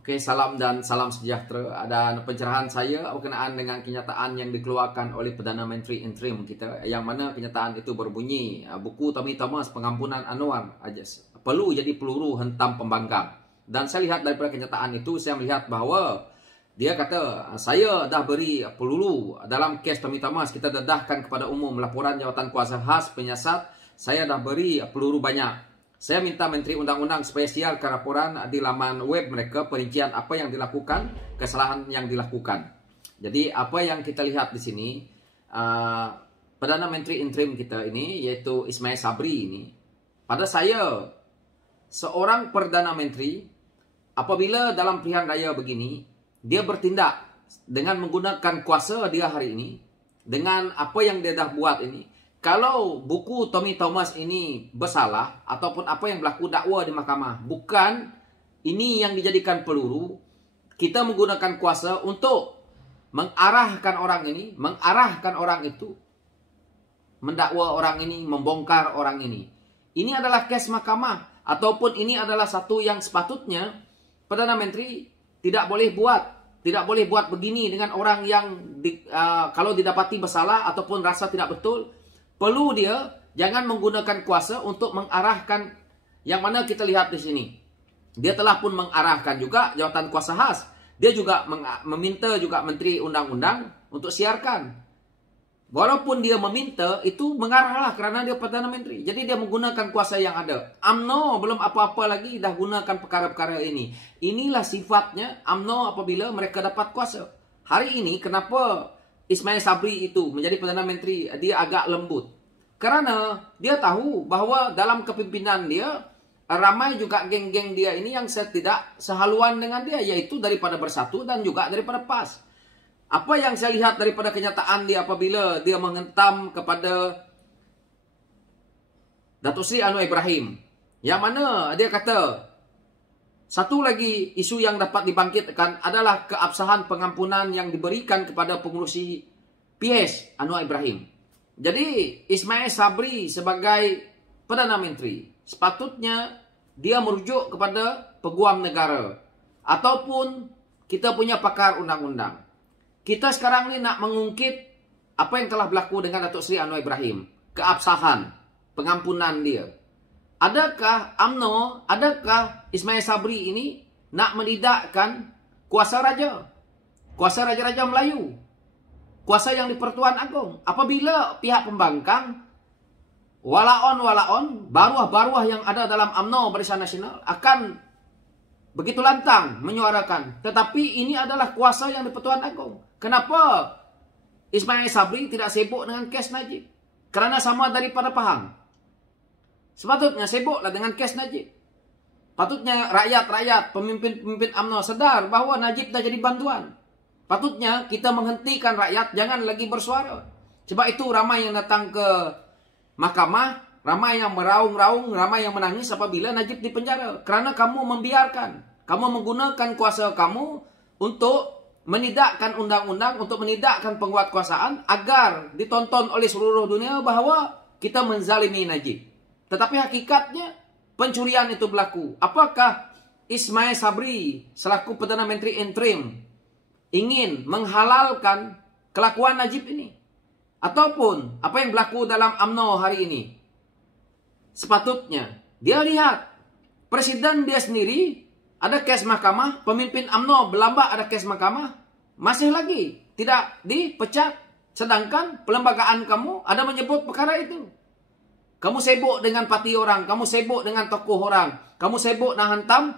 Oke, salam dan salam sejahtera. Dan pencerahan saya berkenaan dengan kenyataan yang dikeluarkan oleh Perdana Menteri Interim kita, yang mana kenyataan itu berbunyi, buku Tommy Thomas Pengampunan Anwar perlu jadi peluru hentam pembangkang. Dan saya lihat daripada kenyataan itu, saya melihat bahawa dia kata, saya dah beri peluru dalam kes Tommy Thomas, kita dedahkan kepada umum laporan jawatan kuasa khas penyiasat, saya dah beri peluru banyak. Saya minta Menteri Undang-Undang spesial ke laporan di laman web mereka perincian apa yang dilakukan, kesalahan yang dilakukan. Jadi apa yang kita lihat di sini, Perdana Menteri Interim kita ini, yaitu Ismail Sabri ini, pada saya, seorang Perdana Menteri, apabila dalam pilihan raya begini, dia bertindak dengan menggunakan kuasa dia hari ini, dengan apa yang dia dah buat ini. Kalau buku Tommy Thomas ini bersalah ataupun apa yang berlaku dakwa di mahkamah bukan ini yang dijadikan peluru, kita menggunakan kuasa untuk mengarahkan orang ini, mengarahkan orang itu, mendakwa orang ini, membongkar orang ini. Ini adalah kes mahkamah ataupun ini adalah satu yang sepatutnya Perdana Menteri tidak boleh buat. Tidak boleh buat begini dengan orang yang kalau didapati bersalah ataupun rasa tidak betul. Perlu dia jangan menggunakan kuasa untuk mengarahkan, yang mana kita lihat di sini. Dia telah pun mengarahkan juga jawatan kuasa khas. Dia juga meminta juga Menteri Undang-Undang untuk siarkan. Walaupun dia meminta, itu mengarahlah kerana dia Perdana Menteri. Jadi dia menggunakan kuasa yang ada. UMNO belum apa-apa lagi dah gunakan perkara-perkara ini. Inilah sifatnya UMNO apabila mereka dapat kuasa. Hari ini kenapa Ismail Sabri itu menjadi Perdana Menteri, dia agak lembut. Kerana dia tahu bahawa dalam kepimpinan dia, ramai juga geng-geng dia ini yang tidak sehaluan dengan dia, yaitu daripada Bersatu dan juga daripada PAS. Apa yang saya lihat daripada kenyataan dia apabila dia menghentam kepada Datuk Seri Anwar Ibrahim, yang mana dia kata, satu lagi isu yang dapat dibangkitkan adalah keabsahan pengampunan yang diberikan kepada pengurusi PS Anwar Ibrahim. Jadi Ismail Sabri sebagai Perdana Menteri sepatutnya dia merujuk kepada peguam negara ataupun kita punya pakar undang-undang. Kita sekarang ni nak mengungkit apa yang telah berlaku dengan Datuk Seri Anwar Ibrahim, keabsahan, pengampunan dia. Adakah UMNO, adakah Ismail Sabri ini nak menidakkan kuasa raja? Kuasa raja-raja Melayu. Kuasa yang di Pertuan Agong. Apabila pihak pembangkang, walaon-walaon, baruah-baruah yang ada dalam UMNO Barisan Nasional akan begitu lantang menyuarakan. Tetapi ini adalah kuasa yang di Pertuan Agong. Kenapa Ismail Sabri tidak sibuk dengan kes Najib? Kerana sama daripada Pahang. Sepatutnya sibuklah dengan kes Najib. Patutnya rakyat-rakyat, pemimpin-pemimpin UMNO sedar bahawa Najib dah jadi bantuan. Patutnya kita menghentikan rakyat jangan lagi bersuara. Sebab itu ramai yang datang ke mahkamah, ramai yang meraung-raung, ramai yang menangis apabila Najib dipenjara. Kerana kamu membiarkan, kamu menggunakan kuasa kamu untuk menidakkan undang-undang, untuk menidakkan penguatkuasaan agar ditonton oleh seluruh dunia bahawa kita menzalimi Najib. Tetapi hakikatnya pencurian itu berlaku. Apakah Ismail Sabri selaku Perdana Menteri Interim ingin menghalalkan kelakuan Najib ini? Ataupun apa yang berlaku dalam UMNO hari ini? Sepatutnya dia lihat presiden dia sendiri ada kes mahkamah, pemimpin UMNO berlambak ada kes mahkamah, masih lagi tidak dipecat. Sedangkan perlembagaan kamu ada menyebut perkara itu. Kamu sibuk dengan parti orang, kamu sibuk dengan tokoh orang, kamu sibuk nak hantam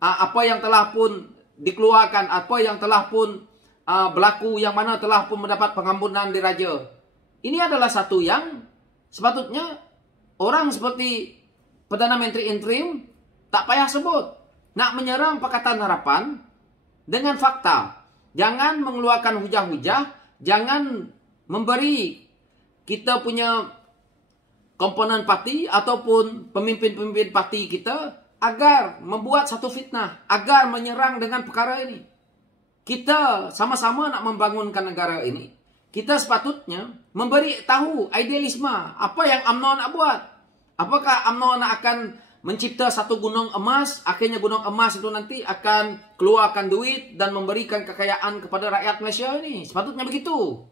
apa yang telah pun dikeluarkan, apa yang telah pun berlaku, yang mana telah pun mendapat pengampunan diraja. Ini adalah satu yang sepatutnya orang seperti Perdana Menteri Interim tak payah sebut. Nak menyerang Pakatan Harapan dengan fakta. Jangan mengeluarkan hujah-hujah, jangan memberi kita punya komponen parti ataupun pemimpin-pemimpin parti kita agar membuat satu fitnah, agar menyerang dengan perkara ini. Kita sama-sama nak membangunkan negara ini. Kita sepatutnya memberi tahu idealisme apa yang UMNO nak buat. Apakah UMNO nak akan mencipta satu gunung emas, akhirnya gunung emas itu nanti akan keluarkan duit dan memberikan kekayaan kepada rakyat Malaysia ini. Sepatutnya begitu.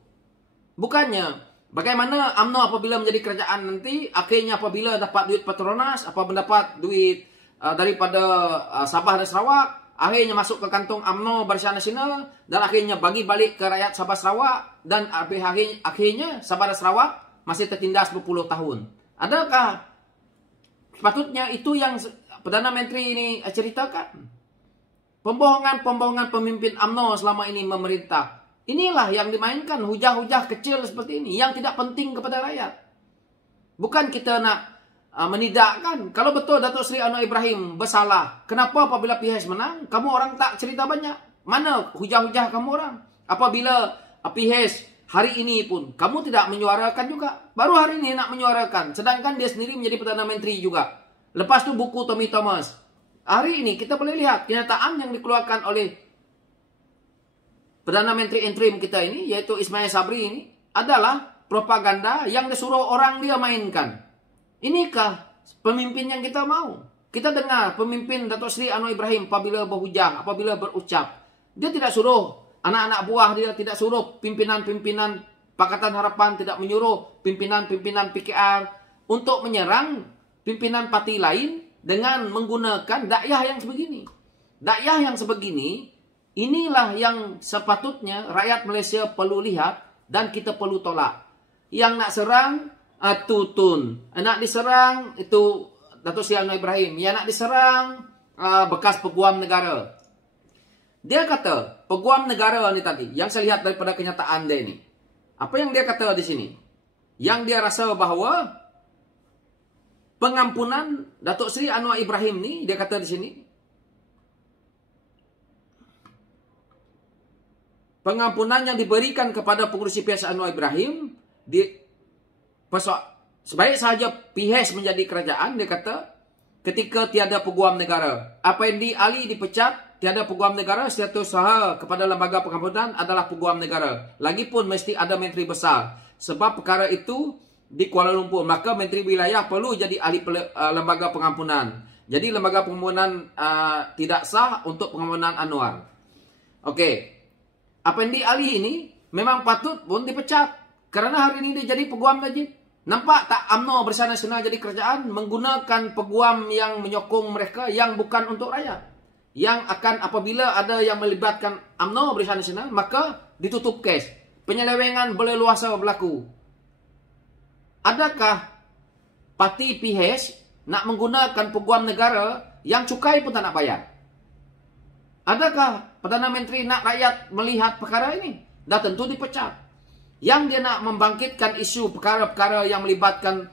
Bukannya bagaimana UMNO apabila menjadi kerajaan nanti, akhirnya apabila dapat duit Petronas, apa mendapat duit daripada Sabah dan Sarawak, akhirnya masuk ke kantong UMNO Barisan Nasional, dan akhirnya bagi balik ke rakyat Sabah Sarawak, dan akhirnya Sabah dan Sarawak masih tertindas berpuluh tahun. Adakah sepatutnya itu yang Perdana Menteri ini ceritakan? Pembohongan pemimpin UMNO selama ini memerintah. Inilah yang dimainkan, hujah-hujah kecil seperti ini yang tidak penting kepada rakyat. Bukan kita nak menidakkan. Kalau betul Datuk Seri Anwar Ibrahim bersalah, kenapa apabila PH menang, kamu orang tak cerita banyak? Mana hujah-hujah kamu orang? Apabila PH hari ini pun kamu tidak menyuarakan juga. Baru hari ini nak menyuarakan, sedangkan dia sendiri menjadi Perdana Menteri juga. Lepas tu buku Tommy Thomas. Hari ini kita boleh lihat kenyataan yang dikeluarkan oleh Perdana Menteri interim kita ini, yaitu Ismail Sabri ini, adalah propaganda yang disuruh orang dia mainkan. Inikah pemimpin yang kita mau? Kita dengar pemimpin Datuk Seri Anwar Ibrahim apabila berhujah, apabila berucap, dia tidak suruh anak-anak buah dia, tidak suruh pimpinan-pimpinan Pakatan Harapan, tidak menyuruh pimpinan-pimpinan PKR untuk menyerang pimpinan parti lain dengan menggunakan dakwah yang sebegini. Dakwah yang sebegini, inilah yang sepatutnya rakyat Malaysia perlu lihat dan kita perlu tolak. Yang nak serang, Tutun. Nak diserang, itu Datuk Seri Anwar Ibrahim. Yang nak diserang, bekas peguam negara. Dia kata, peguam negara ni tadi, yang saya lihat daripada kenyataan dia ini. Apa yang dia kata di sini? Yang dia rasa bahawa pengampunan Datuk Seri Anwar Ibrahim ni, dia kata di sini, pengampunan yang diberikan kepada pengurusi PH Anwar Ibrahim, sebaik sahaja PH menjadi kerajaan, dia kata, ketika tiada peguam negara. APND Ali dipecat, tiada peguam negara, setiausaha kepada lembaga pengampunan adalah peguam negara. Lagipun mesti ada menteri besar. Sebab perkara itu di Kuala Lumpur, maka menteri wilayah perlu jadi ahli lembaga pengampunan. Jadi lembaga pengampunan tidak sah untuk pengampunan Anwar. Okey. APND Ali ini memang patut pun dipecat. Kerana hari ini dia jadi peguam Najib. Nampak tak UMNO Barisan Nasional jadi kerajaan menggunakan peguam yang menyokong mereka yang bukan untuk rakyat. Yang akan apabila ada yang melibatkan UMNO Barisan Nasional, maka ditutup kes. Penyelewengan berleluasa berlaku. Adakah parti PH nak menggunakan peguam negara yang cukai pun tak nak bayar? Adakah Perdana Menteri nak rakyat melihat perkara ini? Dah tentu dipecat. Yang dia nak membangkitkan isu perkara-perkara yang melibatkan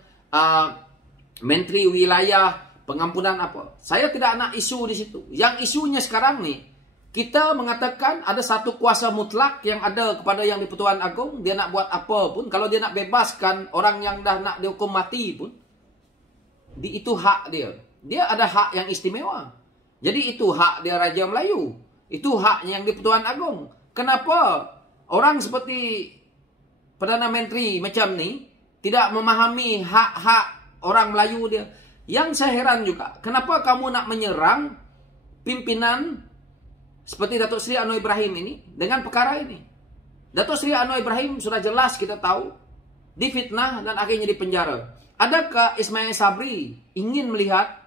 menteri wilayah, pengampunan apa. Saya tidak nak isu di situ. Yang isunya sekarang ni, kita mengatakan ada satu kuasa mutlak yang ada kepada Yang di-Pertuan Agong. Dia nak buat apa pun, kalau dia nak bebaskan orang yang dah nak dihukum mati pun, itu hak dia. Dia ada hak yang istimewa. Jadi itu hak dia Raja Melayu. Itu hak Yang di-Pertuan Agong. Kenapa orang seperti Perdana Menteri macam ni tidak memahami hak-hak orang Melayu dia? Yang saya heran juga, kenapa kamu nak menyerang pimpinan seperti Datuk Seri Anwar Ibrahim ini dengan perkara ini? Datuk Seri Anwar Ibrahim sudah jelas kita tahu difitnah dan akhirnya dipenjara. Adakah Ismail Sabri ingin melihat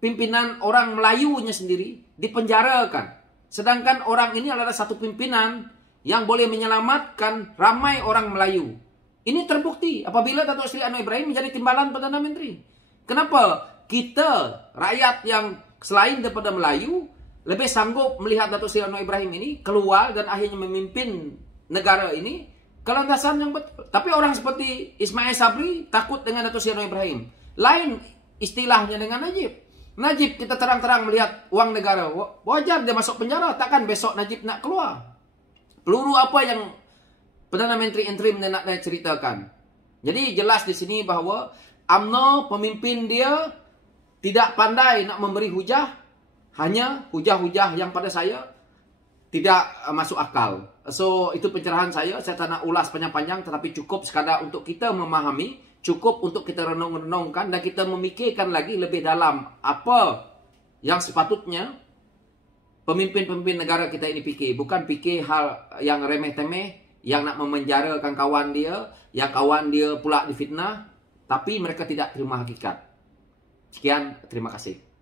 pimpinan orang Melayunya sendiri dipenjarakan? Sedangkan orang ini adalah satu pimpinan yang boleh menyelamatkan ramai orang Melayu. Ini terbukti apabila Datuk Seri Anwar Ibrahim menjadi timbalan Perdana Menteri. Kenapa kita, rakyat yang selain daripada Melayu, lebih sanggup melihat Datuk Seri Anwar Ibrahim ini keluar dan akhirnya memimpin negara ini ke landasan yang betul. Tapi orang seperti Ismail Sabri takut dengan Datuk Seri Anwar Ibrahim. Lain istilahnya dengan Najib. Najib kita terang-terang melihat wang negara. Wajar dia masuk penjara. Takkan besok Najib nak keluar. Peluru apa yang Perdana Menteri interim nak ceritakan? Jadi jelas di sini bahawa UMNO pemimpin dia tidak pandai nak memberi hujah. Hanya hujah-hujah yang pada saya tidak masuk akal. So itu pencerahan saya tak nak ulas panjang-panjang, tetapi cukup sekadar untuk kita memahami cukup untuk kita renung-renungkan dan kita memikirkan lagi lebih dalam apa yang sepatutnya pemimpin-pemimpin negara kita ini fikir. Bukan fikir hal yang remeh-temeh, yang nak memenjarakan kawan dia, yang kawan dia pula difitnah, tapi mereka tidak terima hakikat. Sekian, terima kasih.